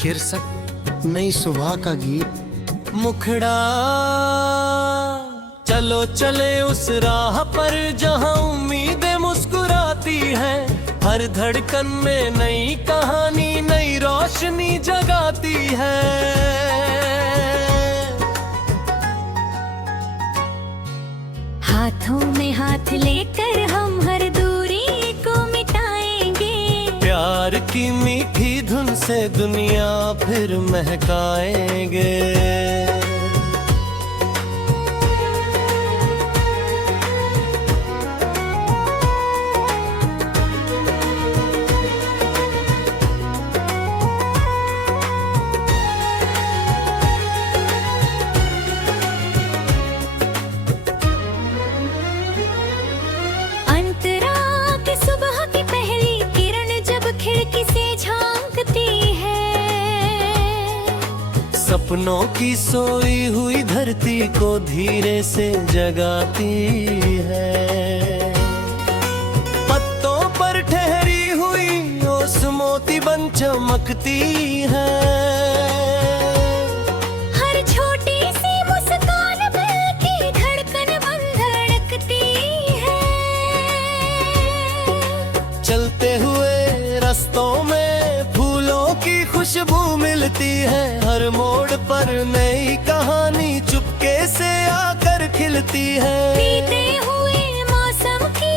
शीर्षक नई सुबह का गीत। मुखड़ा चलो चले उस राह पर जहाँ उम्मीदें मुस्कुराती हैं। हर धड़कन में नई कहानी नई रोशनी जगाती है। हाथों में हाथ लेकर हम हर दूरी को मिटाएंगे। प्यार की मीठी धुन से दुनिया फिर महकाएंगे। सपनों की सोई हुई धरती को धीरे से जगाती है। पत्तों पर ठहरी हुई ओस मोती बन चमकती है। हर छोटी सी मुस्कान दिल की धड़कन बन धड़कती है। चलते हुए रास्तों में फूलों की खुशबू मिलती है। हर मोड़ पर नई कहानी चुपके से आकर खिलती है। बीते हुए मौसम की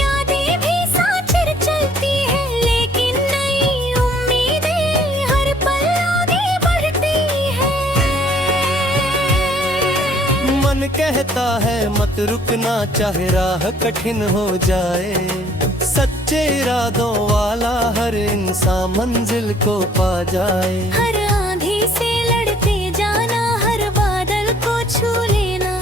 यादें भी साथ चलती है। लेकिन नई उम्मीदें हर पल आगे बढ़ती है। मन कहता है मत रुकना चाहे राह कठिन हो जाए। सच्चे इरादों वाला हर इंसान मंजिल को पा जाए। हर आंधी से लड़ते जाना हर बादल को छू लेना।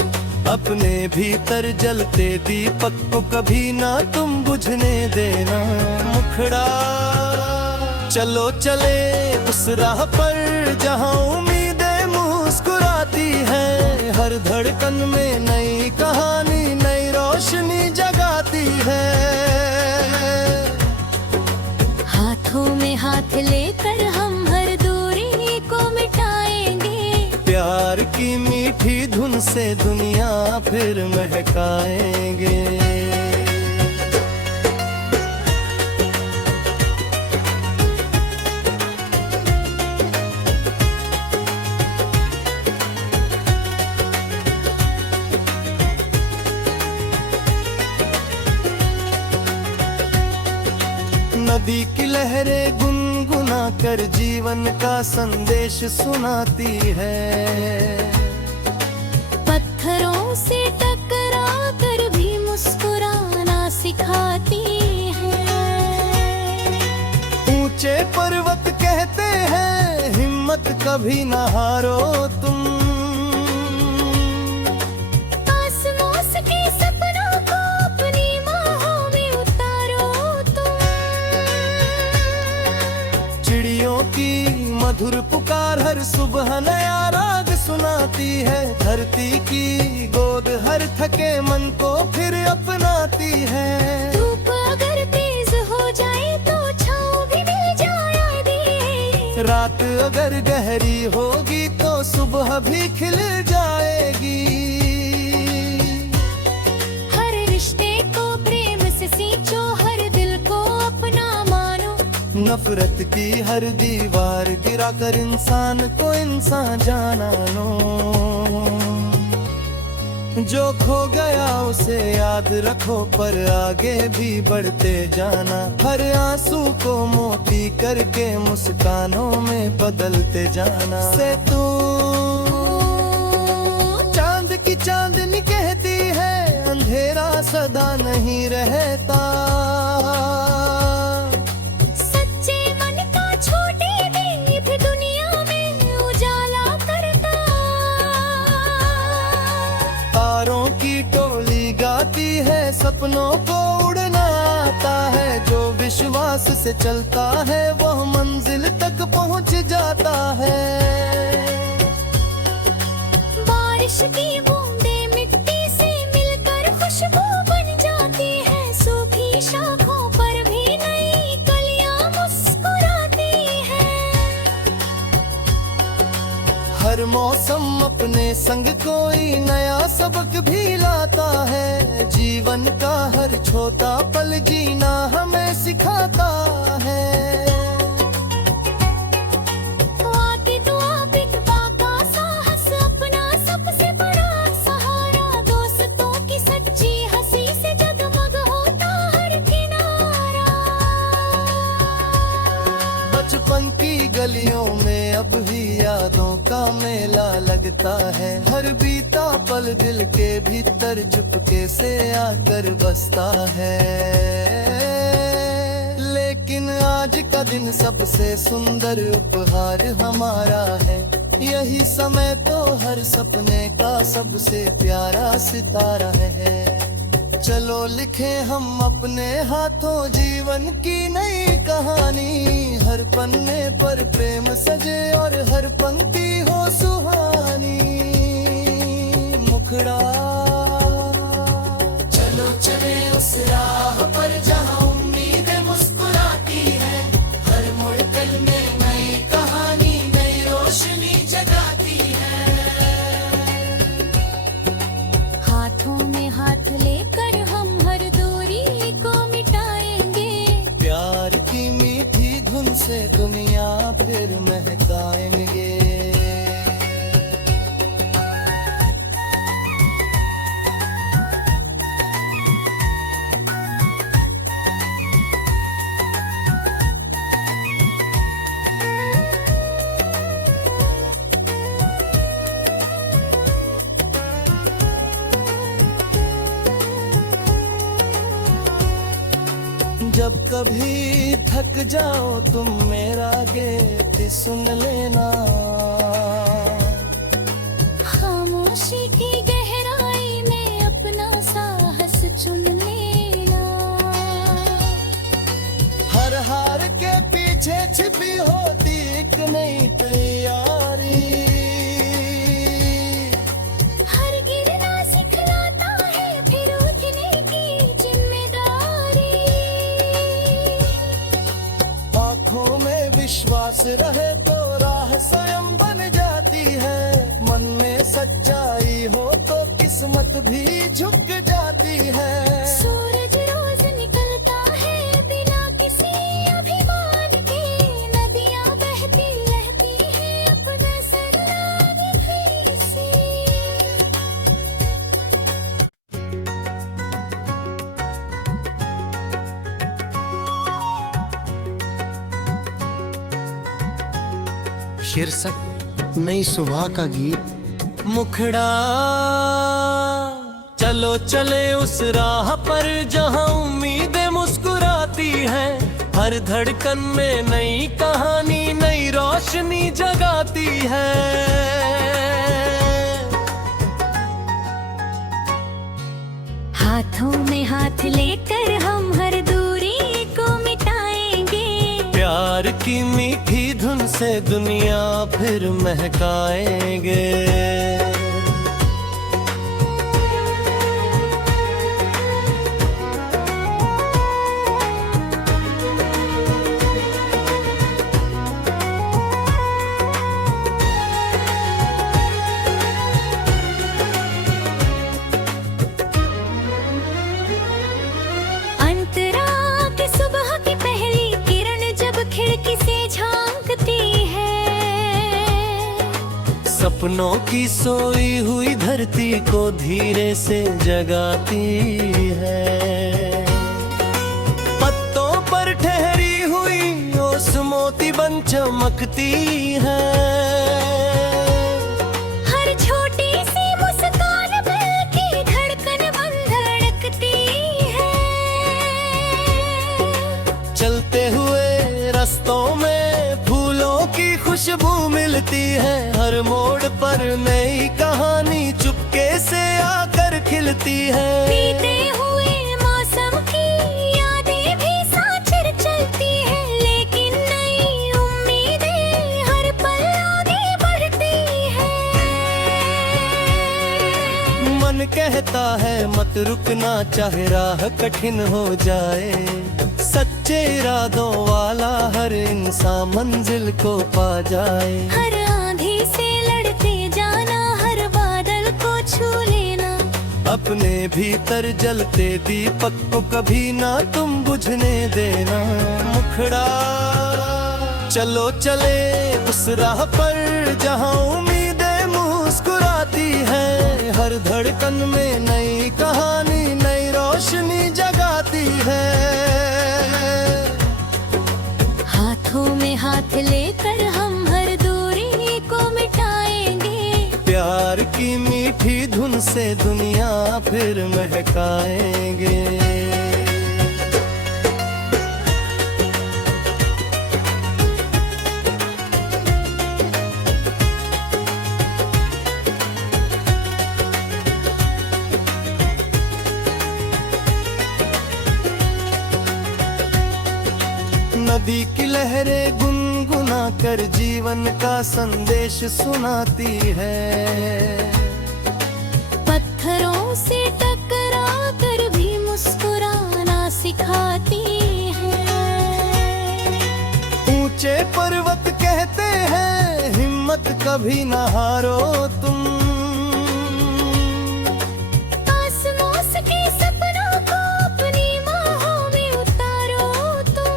अपने भीतर जलते दीपक को कभी ना तुम बुझने देना। मुखड़ा चलो चले उस राह पर जहाँ उम्मीदें मुस्कुराती है। हर धड़कन में नई कहानी नई रोशनी जगाती है। हाथों में हाथ लेकर हम हर दूरी को मिटाएंगे। प्यार की मीठी धुन से दुनिया फिर महकाएंगे। नदी की लहरें गुनगुना कर जीवन का संदेश सुनाती है। पत्थरों से टकरा कर भी मुस्कुराना सिखाती है। ऊंचे पर्वत कहते हैं हिम्मत कभी ना हारो तुम। की मधुर पुकार हर सुबह नया राग सुनाती है। धरती की गोद हर थके मन को फिर अपनाती है। धूप अगर तेज हो जाए तो छाँव भी मिल जाएगी। रात अगर गहरी होगी तो सुबह भी खिल जाएगी। हर रिश्ते को प्रेम से सींचो हर दिल को अपना मानो। नफरत की हर दीवार गिराकर इंसान को इंसान जाना लो। जो खो गया उसे याद रखो पर आगे भी बढ़ते जाना। हर आंसू को मोती करके मुस्कानों में बदलते जाना। से तू चांद की चांदनी कहती है अंधेरा सदा नहीं रहता। तारों की टोली गाती है सपनों को उड़ना आता है। जो विश्वास से चलता है वह मंजिल तक पहुंच जाता है। बारिश की बूंदें मिट्टी से मिलकर खुशबू बन जाती है। सूखी शाखों पर भी नई कलियां मुस्कुराती है। अपने संग कोई नया सबक भी लाता है। जीवन का हर छोटा पल जीना हमें सिखाता है। आके तो आप एक बाका साहस, अपना सबसे बड़ा सहारा। दोस्तों की सच्ची हंसी से जगमग होता हर किनारा। बचपन की गलियों में अब भी यादों का मेला लगता है। हर बीता पल दिल के भीतर चुपके से आकर बसता है। लेकिन आज का दिन सबसे सुंदर उपहार हमारा है। यही समय तो हर सपने का सबसे प्यारा सितारा है। चलो लिखे हम अपने हाथों जीवन की नई कहानी। हर पन्ने पर प्रेम सजे और हर पंक्ति हो सुहानी। मुखड़ा चलो चले उस राह पर जहाँ उम्मीदें मुस्कुराती है। हर मुड़कल में नई कहानी नई रोशनी जगाती है। हाथों में हाथ लेकर हम हर दूरी को मिटाएंगे। प्यार की मीठी धुन से दुनिया फिर महकाएंगे। जब कभी थक जाओ तुम मेरा गीत सुन लेना। खामोशी की गहराई में अपना साहस चुन लेना। हर हार के पीछे छिपी होती एक नई तैयारी। हर गिरना सिखलाता है फिर उठने की जिम्मेदारी। आँखों में विश्वास रहे तो राह स्वयं बन जाती है। मन में सच्चाई हो तो किस्मत भी झुक जाती है। सूरज रोज निकलता है बिना किसी अभिमान के। नदियाँ बहती रहती है अपना सरलाने फिर से। शीर्षक नई सुबह का गीत। मुखड़ा चलो चले उस राह पर जहाँ उम्मीदें मुस्कुराती हैं। हर धड़कन में नई कहानी नई रोशनी जगाती है। हाथों में हाथ लेकर हम हर दूरी को मिटाएंगे। प्यार की मीठी धुन से दुनिया फिर महकाएंगे। अंतरा की सुबह की पहली किरण जब खिड़की से झांकती है। सपनों की सोई हुई धरती को धीरे से जगाती है। पत्तों पर ठहरी हुई ओस मोती बन चमकती है। हर छोटी सी मुस्कान दिल की धड़कन बन धड़कती है। चलते हुए रास्तों में फूलों की खुशबू मिलती है। हर मोड़ पर नई कहानी चुपके से आकर खिलती है। बीते हुए मौसम की यादें भी साथ चलती है। लेकिन नई उम्मीदें हर पल आगे बढ़ती है। मन कहता है मत रुकना चाहे राह कठिन हो जाए। सच्चे इरादों वाला हर इंसान मंजिल को पा जाए। हर आंधी से लड़ते जाना हर बार अपने भीतर जलते दीपक को कभी ना तुम बुझने देना। मुखड़ा चलो चले उस राह पर जहाँ उम्मीदें मुस्कुराती है। हर धड़कन में नई कहानी नई रोशनी जगाती है। हाथों में हाथ लेकर हम हर दूरी को मिटाएंगे। प्यार की मीठी धुन से दुनिया फिर महकाएंगे। नदी की लहरें गुनगुना कर जीवन का संदेश सुनाती है। पत्थरों से टकरा कर भी मुस्कुराना सिखाती है। ऊंचे पर्वत कहते हैं हिम्मत कभी न हारो तुम। आसमां के सपनों को अपनी बाहों में उतारो तुम।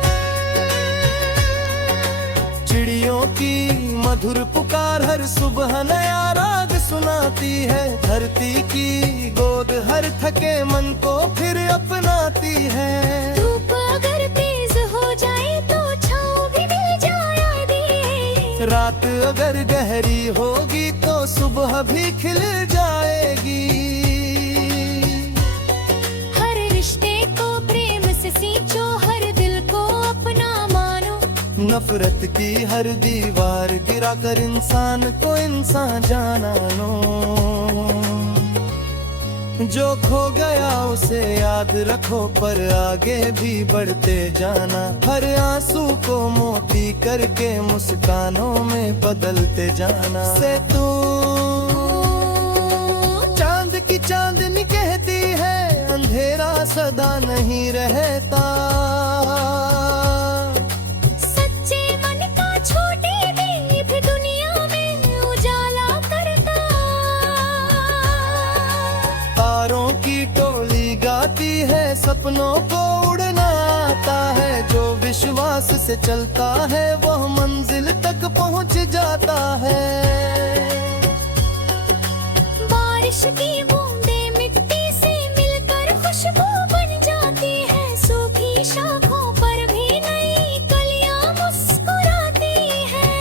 चिड़ियों की मधुर पुकार हर सुबह नया राग सुनाती है। धरती की गोद हर थके मन को फिर अपनाती है। धूप अगर तेज हो जाए तो छाँव भी मिल जाएगी। रात अगर गहरी होगी तो सुबह भी खिल जाएगी। हर रिश्ते को प्रेम से सींचो, हर दिल को अपना मानो। नफरत की हर दीवार गिराकर इंसान को इंसान जाना लो। जो खो गया उसे याद रखो पर आगे भी बढ़ते जाना। हर आंसू को मोती करके मुस्कानों में बदलते जाना। से तू चांद की चांदनी कहती है अंधेरा सदा नहीं रहता। सच्चे मन का छोटे दीप दुनिया में उजाला करता। तारों की टोली गाती है सपनों को उड़ना आता है। जो विश्वास से चलता है वह मंजिल तक पहुंच जाता है। बारिश की बूंदें मिट्टी से मिलकर खुशबू बन जाती है। सूखी शाखों पर भी नई कलियां मुस्कुराती हैं।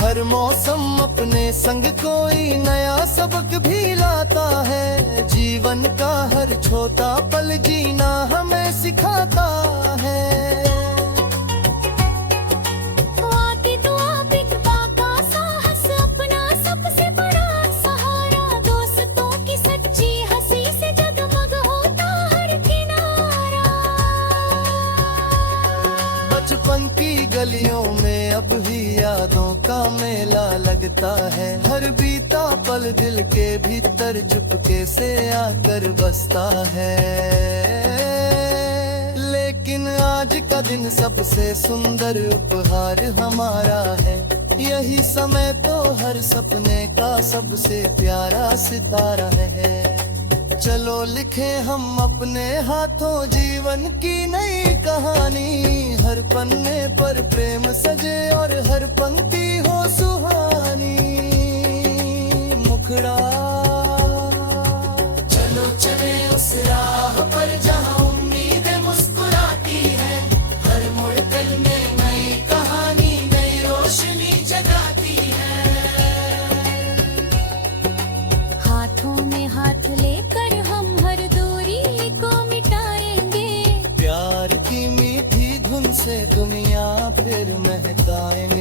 हर मौसम अपने संग कोई नया सबक भी लाता है। जीवन का हर छोटा पल जीना हमें सिखाता है। आती तो आप एक बाका साहस अपना सबसे बड़ा सहारा। दोस्तों की सच्ची हंसी से जगमग होता हर किनारा। बचपन की गलियों में अब भी यादों का मेला लगता है। हर बीता पल दिल के भीतर चुपके से आकर बसता है। लेकिन आज का दिन सबसे सुंदर उपहार हमारा है। यही समय तो हर सपने का सबसे प्यारा सितारा है। चलो लिखे हम अपने हाथों जीवन की नई कहानी। हर पन्ने पर प्रेम सजे और हर पंक्ति हो सुहानी। मुखड़ा चलो चले उस राह पर जहाँ उम्मीदें मुस्कुराती है। हर मोड़ दिल में नई कहानी नई रोशनी जगाती है। हाथों में हाथ लेकर हम हर दूरी को मिटाएंगे। प्यार की मीठी धुन से दुनिया फिर महकाएंगे।